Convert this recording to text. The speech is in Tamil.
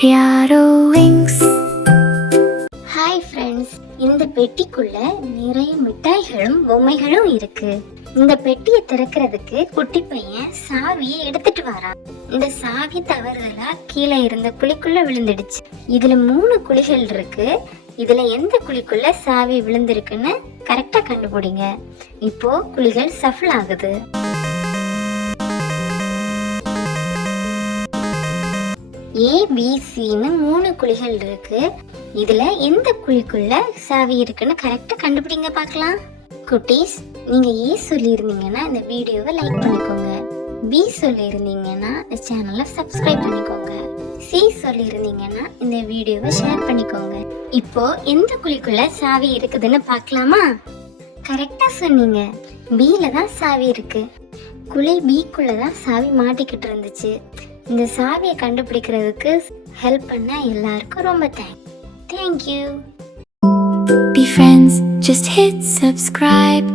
Riaro wings. ஹாய் ஃப்ரெண்ட்ஸ், இந்த பெட்டிக்குள்ள நிறைய மிட்டாய்களும் பொம்மைகளும் இருக்கு. இந்த பெட்டியை திறக்கிறதுக்கு குட்டி பையன் சாவியை எடுத்துட்டு வரான். இந்த சாவி தவறுதலா கீழே இருந்த குழிக்குள்ள விழுந்துடுச்சு. இதுல 3 குழிகள் இருக்கு. இதுல எந்த குழிக்குள்ள சாவி விழுந்திருக்குன்னு கரெக்டா கண்டுபிடிங்க. இப்போ குழிகள் சஃபிள் ஆகுது. ABCன்னு 3 குழிகள் இருக்கு. இதுல எந்த குழிக்குள்ள சாவி இருக்குன்னு கரெக்டா கண்டுபிடிங்க பார்க்கலாம். குட்டீஸ், நீங்க A சொல்லி இருந்தீங்கன்னா இந்த வீடியோவை லைக் பண்ணிக்கோங்க. B சொல்லி இருந்தீங்கன்னா இந்த சேனலை சப்ஸ்கிரைப் பண்ணிக்கோங்க. C சொல்லி இருந்தீங்கன்னா இந்த வீடியோவை ஷேர் பண்ணிக்கோங்க. இப்போ எந்த குழிக்குள்ள சாவி இருக்குதுன்னு பார்க்கலாமா? கரெக்டா சொன்னீங்க. Bல தான் சாவி இருக்கு. குழி Bக்குள்ள தான் சாவி மாட்டிக்கிட்டு இருந்துச்சு. இந்த சாவியை கண்டுபிடிக்கிறதுக்கு ஹெல்ப் பண்ண எல்லாருக்கும் ரொம்ப thank you. Be friends, just hit subscribe.